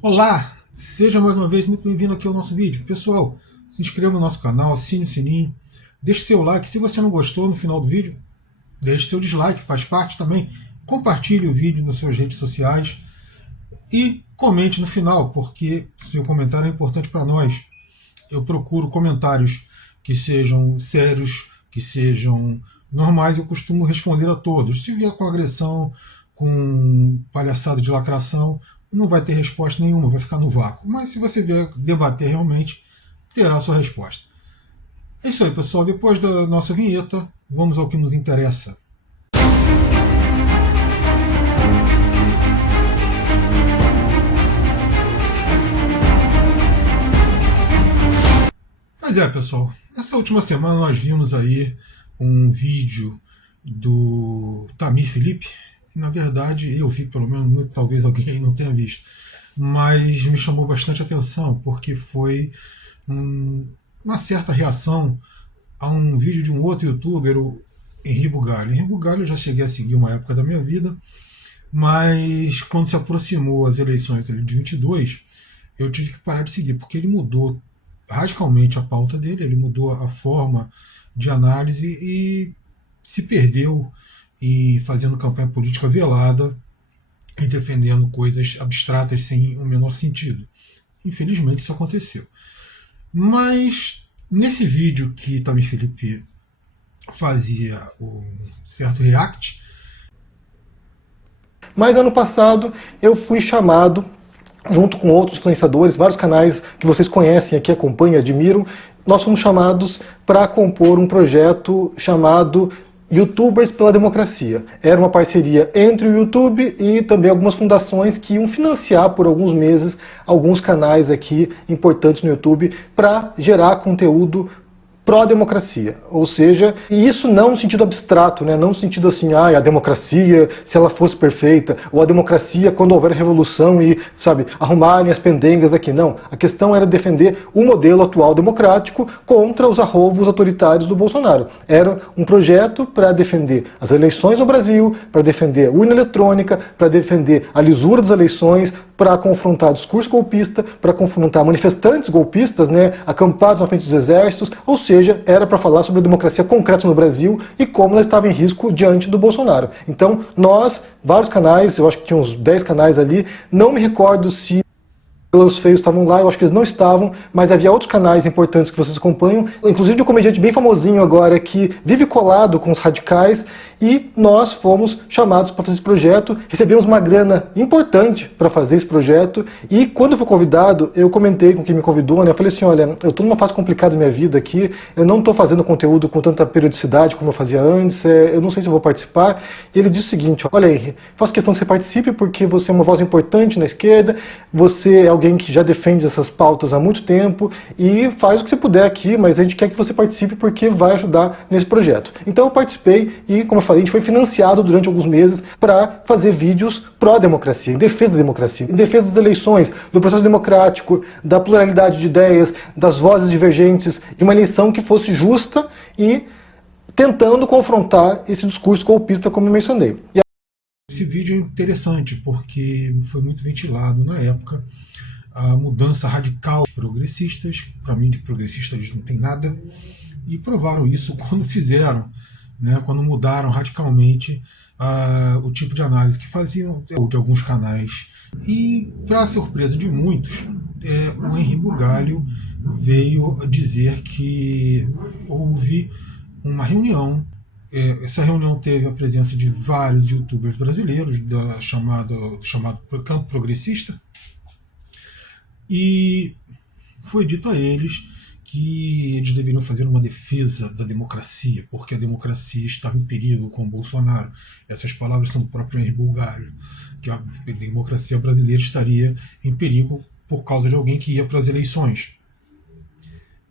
Olá, seja mais uma vez muito bem-vindo aqui ao nosso vídeo. Pessoal, se inscreva no nosso canal, assine o sininho, deixe seu like. Se você não gostou no final do vídeo, deixe seu dislike, faz parte também. Compartilhe o vídeo nas suas redes sociais e comente no final, porque seu comentário é importante para nós. Eu procuro comentários que sejam sérios, que sejam normais, eu costumo responder a todos. Se vier com agressão, com palhaçada de lacração, não vai ter resposta nenhuma, vai ficar no vácuo. Mas se você vier debater realmente, terá a sua resposta. É isso aí, pessoal. Depois da nossa vinheta, vamos ao que nos interessa. Mas é, pessoal, essa última semana nós vimos aí um vídeo do Tamir Felipe. Na verdade, eu vi, pelo menos, talvez alguém aí não tenha visto, mas me chamou bastante atenção, porque foi uma certa reação a um vídeo de um outro youtuber, o Henri Bugalho. Henri Bugalho eu já cheguei a seguir uma época da minha vida, mas quando se aproximou as eleições de 22, eu tive que parar de seguir, porque ele mudou radicalmente a pauta dele, ele mudou a forma de análise e se perdeu em fazendo campanha política velada e defendendo coisas abstratas sem o menor sentido. Infelizmente isso aconteceu. Mas nesse vídeo que Tamir Felipe fazia um certo react. Mas ano passado eu fui chamado, junto com outros influenciadores, vários canais que vocês conhecem aqui, acompanham, admiram, nós fomos chamados para compor um projeto chamado YouTubers pela Democracia. Era uma parceria entre o YouTube e também algumas fundações que iam financiar por alguns meses alguns canais aqui importantes no YouTube para gerar conteúdo pró-democracia, ou seja, e isso não no sentido abstrato, né? Não no sentido assim, a democracia, se ela fosse perfeita, ou a democracia quando houver revolução e, sabe, arrumarem as pendengas aqui, não. A questão era defender o modelo atual democrático contra os arroubos autoritários do Bolsonaro. Era um projeto para defender as eleições no Brasil, para defender a urna eletrônica, para defender a lisura das eleições, para confrontar discurso golpista, para confrontar manifestantes golpistas, né, acampados na frente dos exércitos, ou seja, era para falar sobre a democracia concreta no Brasil e como ela estava em risco diante do Bolsonaro. Então, nós, vários canais, eu acho que tinha uns 10 canais ali, não me recordo se os feios estavam lá, eu acho que eles não estavam, mas havia outros canais importantes que vocês acompanham, inclusive de um comediante bem famosinho agora que vive colado com os radicais, e nós fomos chamados para fazer esse projeto, recebemos uma grana importante para fazer esse projeto, e quando eu fui convidado, eu comentei com quem me convidou, né, eu falei assim, olha, eu estou numa fase complicada da minha vida aqui, eu não estou fazendo conteúdo com tanta periodicidade como eu fazia antes, eu não sei se eu vou participar, e ele disse o seguinte, olha Henri, faço questão que você participe porque você é uma voz importante na esquerda, você é alguém que já defende essas pautas há muito tempo e faz o que você puder aqui, mas a gente quer que você participe porque vai ajudar nesse projeto. Então eu participei e, como eu falei, a gente foi financiado durante alguns meses para fazer vídeos pró-democracia, em defesa da democracia, em defesa das eleições, do processo democrático, da pluralidade de ideias, das vozes divergentes, de uma eleição que fosse justa e tentando confrontar esse discurso golpista, como eu mencionei. Esse vídeo é interessante porque foi muito ventilado na época a mudança radical de progressistas. Para mim, de progressista eles não tem nada, e provaram isso quando fizeram, né, quando mudaram radicalmente o tipo de análise que faziam de alguns canais. E, para surpresa de muitos, o Henri Bugalho veio dizer que houve uma reunião. Essa reunião teve a presença de vários youtubers brasileiros do chamado Campo Progressista, e foi dito a eles que eles deveriam fazer uma defesa da democracia, porque a democracia estava em perigo com o Bolsonaro. Essas palavras são do próprio Henri Bugalho, que a democracia brasileira estaria em perigo por causa de alguém que ia para as eleições.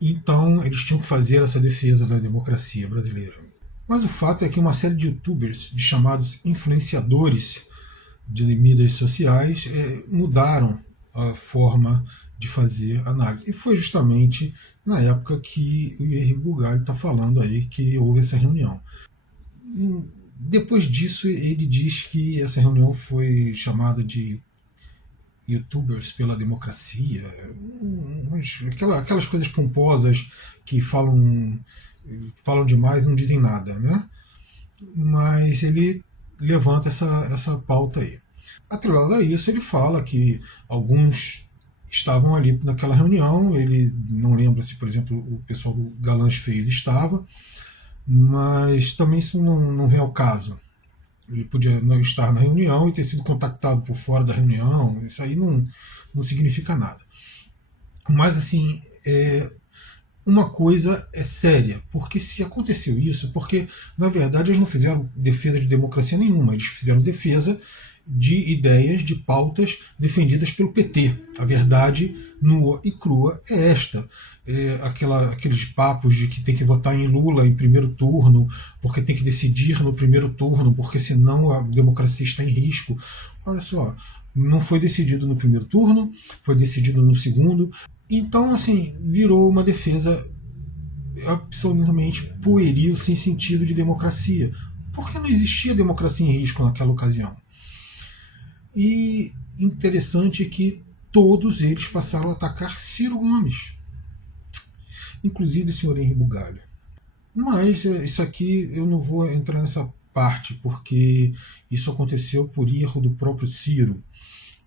Então eles tinham que fazer essa defesa da democracia brasileira. Mas o fato é que uma série de youtubers, de chamados influenciadores de mídias sociais, mudaram a forma de fazer análise. E foi justamente na época que o Henri Bugalho está falando aí que houve essa reunião. Depois disso, ele diz que essa reunião foi chamada de YouTubers pela democracia, aquelas coisas pomposas que falam demais e não dizem nada, né? Mas ele levanta essa pauta aí. Atrelado a isso, ele fala que alguns estavam ali naquela reunião, ele não lembra se, por exemplo, o pessoal do Galãs fez estava, mas também isso não vem ao caso. Ele podia não estar na reunião e ter sido contactado por fora da reunião, isso aí não significa nada. Mas, assim, uma coisa é séria, porque se aconteceu isso, porque, na verdade, eles não fizeram defesa de democracia nenhuma, eles fizeram defesa de ideias, de pautas defendidas pelo PT. A verdade nua e crua é esta. Aqueles papos de que tem que votar em Lula em primeiro turno, porque tem que decidir no primeiro turno, porque senão a democracia está em risco. Olha só, não foi decidido no primeiro turno, foi decidido no segundo. Então, assim, virou uma defesa absolutamente pueril, sem sentido de democracia. Porque não existia democracia em risco naquela ocasião. E interessante é que todos eles passaram a atacar Ciro Gomes, inclusive o senhor Henri Bugalho. Mas isso aqui eu não vou entrar nessa parte, porque isso aconteceu por erro do próprio Ciro.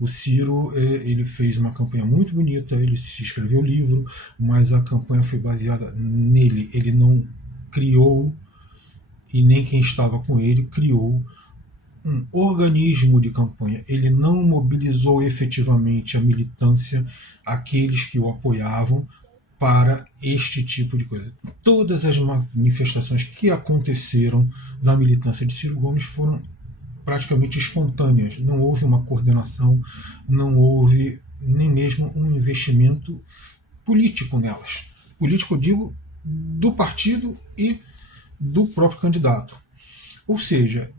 O Ciro ele fez uma campanha muito bonita, ele se escreveu livro, mas a campanha foi baseada nele. Ele não criou, e nem quem estava com ele criou, um organismo de campanha. Ele não mobilizou efetivamente a militância, aqueles que o apoiavam, para este tipo de coisa. Todas as manifestações que aconteceram na militância de Ciro Gomes foram praticamente espontâneas. Não houve uma coordenação, não houve nem mesmo um investimento político nelas. Político, eu digo, do partido e do próprio candidato. Ou seja,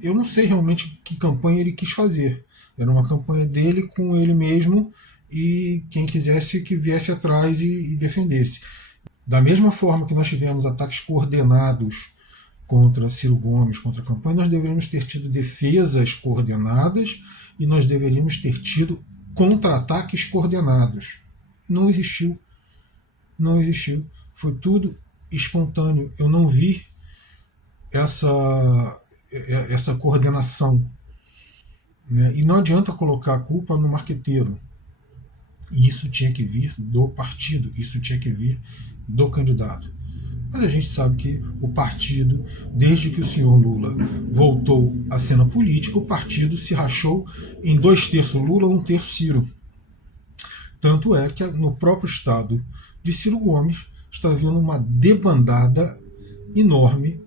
eu não sei realmente que campanha ele quis fazer. Era uma campanha dele com ele mesmo e quem quisesse que viesse atrás e defendesse. Da mesma forma que nós tivemos ataques coordenados contra Ciro Gomes, contra a campanha, nós deveríamos ter tido defesas coordenadas e nós deveríamos ter tido contra-ataques coordenados. Não existiu. Não existiu. Foi tudo espontâneo. Eu não vi essa coordenação. Né? E não adianta colocar a culpa no marqueteiro. Isso tinha que vir do partido, isso tinha que vir do candidato. Mas a gente sabe que o partido, desde que o senhor Lula voltou à cena política, o partido se rachou em 2/3 Lula, 1/3 Ciro. Tanto é que no próprio estado de Ciro Gomes está havendo uma debandada enorme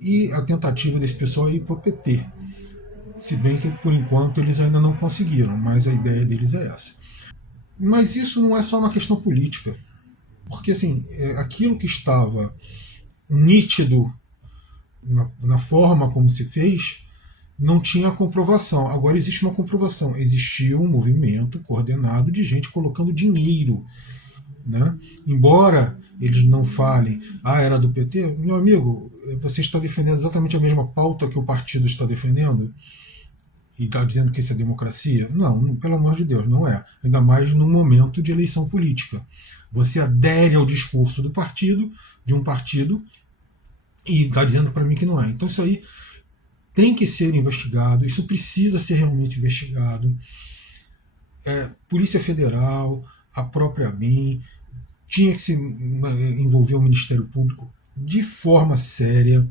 e a tentativa desse pessoal é ir para o PT. Se bem que, por enquanto, eles ainda não conseguiram, mas a ideia deles é essa. Mas isso não é só uma questão política. Porque assim, aquilo que estava nítido na forma como se fez, não tinha comprovação. Agora existe uma comprovação. Existia um movimento coordenado de gente colocando dinheiro. Né? Embora eles não falem, era do PT, meu amigo, você está defendendo exatamente a mesma pauta que o partido está defendendo? E está dizendo que isso é democracia? Não, pelo amor de Deus, não é. Ainda mais num momento de eleição política. Você adere ao discurso do partido, de um partido, e está dizendo para mim que não é. Então isso aí tem que ser investigado, isso precisa ser realmente investigado. Polícia Federal, a própria BIM, tinha que se envolver o Ministério Público de forma séria,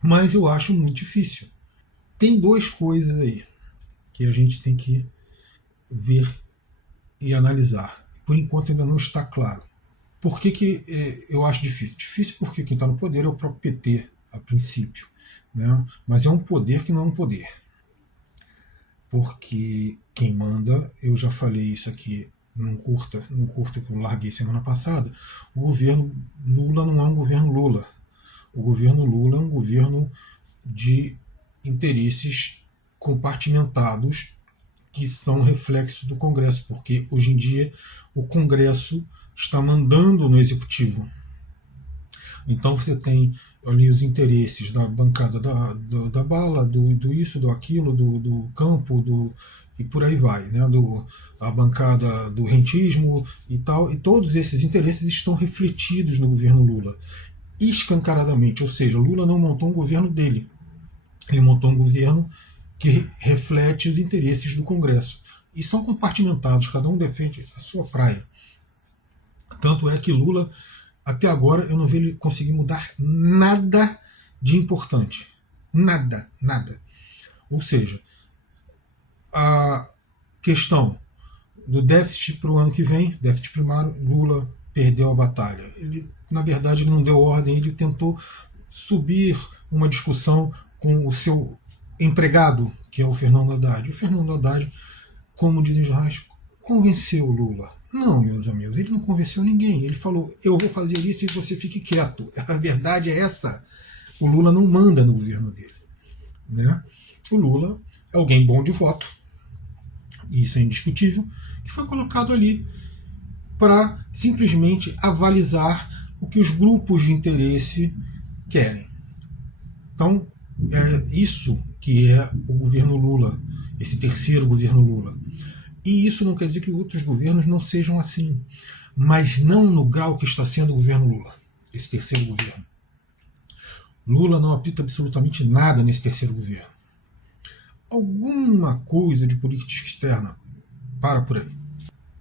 mas eu acho muito difícil. Tem duas coisas aí que a gente tem que ver e analisar. Por enquanto ainda não está claro. Por que eu acho difícil? Difícil porque quem está no poder é o próprio PT, a princípio. Né? Mas é um poder que não é um poder. Porque quem manda, eu já falei isso aqui num curta que eu larguei semana passada, o governo Lula não é um governo Lula. O governo Lula é um governo de interesses compartimentados que são reflexo do Congresso, porque hoje em dia o Congresso está mandando no Executivo. Então você tem ali os interesses da bancada da bala, do isso, do aquilo, do campo, e por aí vai, né? A bancada do rentismo e tal, e todos esses interesses estão refletidos no governo Lula, escancaradamente, ou seja, Lula não montou um governo dele, ele montou um governo que reflete os interesses do Congresso, e são compartimentados, cada um defende a sua praia. Tanto é que Lula, até agora, eu não vi ele conseguir mudar nada de importante. Nada, nada. Ou seja, a questão do déficit para o ano que vem, déficit primário, Lula perdeu a batalha. Ele, na verdade, ele não deu ordem, ele tentou subir uma discussão com o seu empregado, que é o Fernando Haddad. O Fernando Haddad, como dizem os jornais, convenceu o Lula. Não, meus amigos, ele não convenceu ninguém. Ele falou, eu vou fazer isso e você fique quieto. A verdade é essa. O Lula não manda no governo dele, né? O Lula é alguém bom de voto, isso é indiscutível, que foi colocado ali para simplesmente avalizar o que os grupos de interesse querem. Então, é isso que é o governo Lula, esse terceiro governo Lula. E isso não quer dizer que outros governos não sejam assim, mas não no grau que está sendo o governo Lula, esse terceiro governo. Lula não apita absolutamente nada nesse terceiro governo. Alguma coisa de política externa para por aí.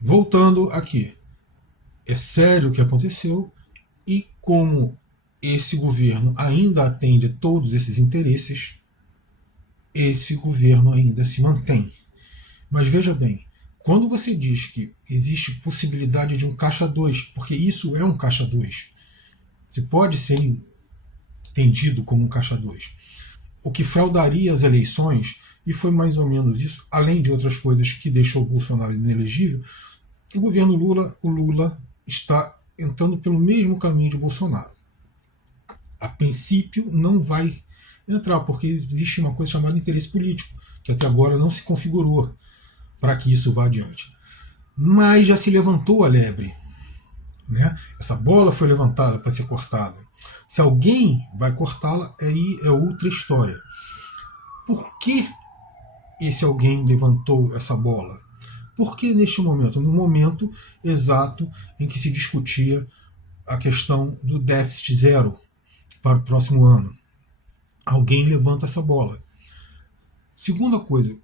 Voltando aqui, é sério o que aconteceu e como esse governo ainda atende a todos esses interesses, esse governo ainda se mantém. Mas veja bem, quando você diz que existe possibilidade de um caixa 2, porque isso é um caixa 2, se pode ser entendido como um caixa 2, o que fraudaria as eleições, e foi mais ou menos isso, além de outras coisas que deixou o Bolsonaro inelegível, o governo Lula, o Lula está entrando pelo mesmo caminho de Bolsonaro. A princípio não vai entrar, porque existe uma coisa chamada interesse político, que até agora não se configurou para que isso vá adiante. Mas já se levantou a lebre, né? Essa bola foi levantada para ser cortada. Se alguém vai cortá-la, aí é outra história. Por que esse alguém levantou essa bola? Porque neste momento, no momento exato em que se discutia a questão do déficit zero para o próximo ano, alguém levanta essa bola. Segunda coisa,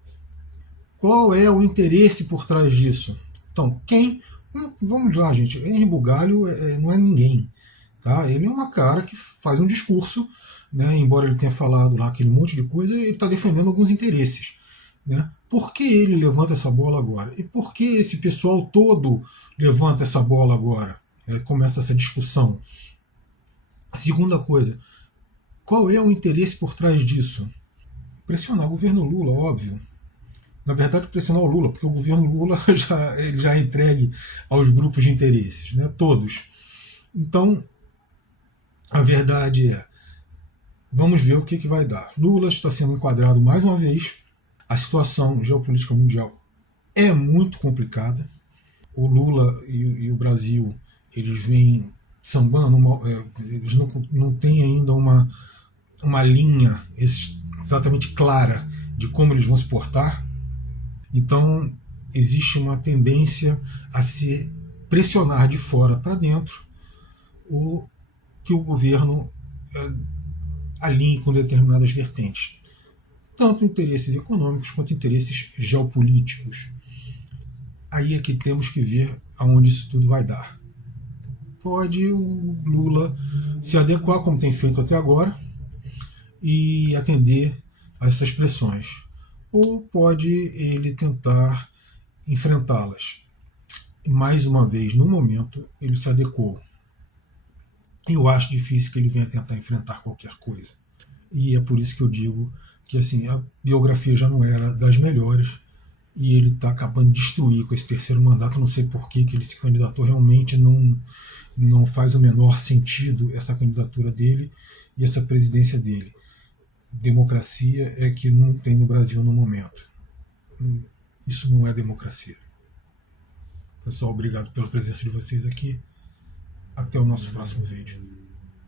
qual é o interesse por trás disso? Então, quem? Vamos lá, gente. Henri Bugalho não é ninguém. Tá? Ele é uma cara que faz um discurso, né? Embora ele tenha falado lá aquele monte de coisa, ele está defendendo alguns interesses. Né? Por que ele levanta essa bola agora? E por que esse pessoal todo levanta essa bola agora? Começa essa discussão. A segunda coisa, qual é o interesse por trás disso? Pressionar o governo Lula, óbvio. Na verdade, pressionar o Lula, porque o governo Lula ele já é entregue aos grupos de interesses, né? Todos. Então, a verdade é, vamos ver o que vai dar. Lula está sendo enquadrado mais uma vez. A situação geopolítica mundial é muito complicada. O Lula e o Brasil, eles vêm sambando, eles não têm ainda uma linha exatamente clara de como eles vão se portar. Então, existe uma tendência a se pressionar de fora para dentro que o governo alinhe com determinadas vertentes. Tanto interesses econômicos quanto interesses geopolíticos. Aí é que temos que ver aonde isso tudo vai dar. Pode o Lula se adequar, como tem feito até agora, e atender a essas pressões. Ou pode ele tentar enfrentá-las. Mais uma vez, no momento, ele se adequou. Eu acho difícil que ele venha tentar enfrentar qualquer coisa. E é por isso que eu digo que assim, a biografia já não era das melhores e ele está acabando de destruir com esse terceiro mandato. Não sei por que ele se candidatou, realmente não faz o menor sentido essa candidatura dele e essa presidência dele. Democracia é que não tem no Brasil no momento. Isso não é democracia. Pessoal, obrigado pela presença de vocês aqui. Até o nosso próximo vídeo.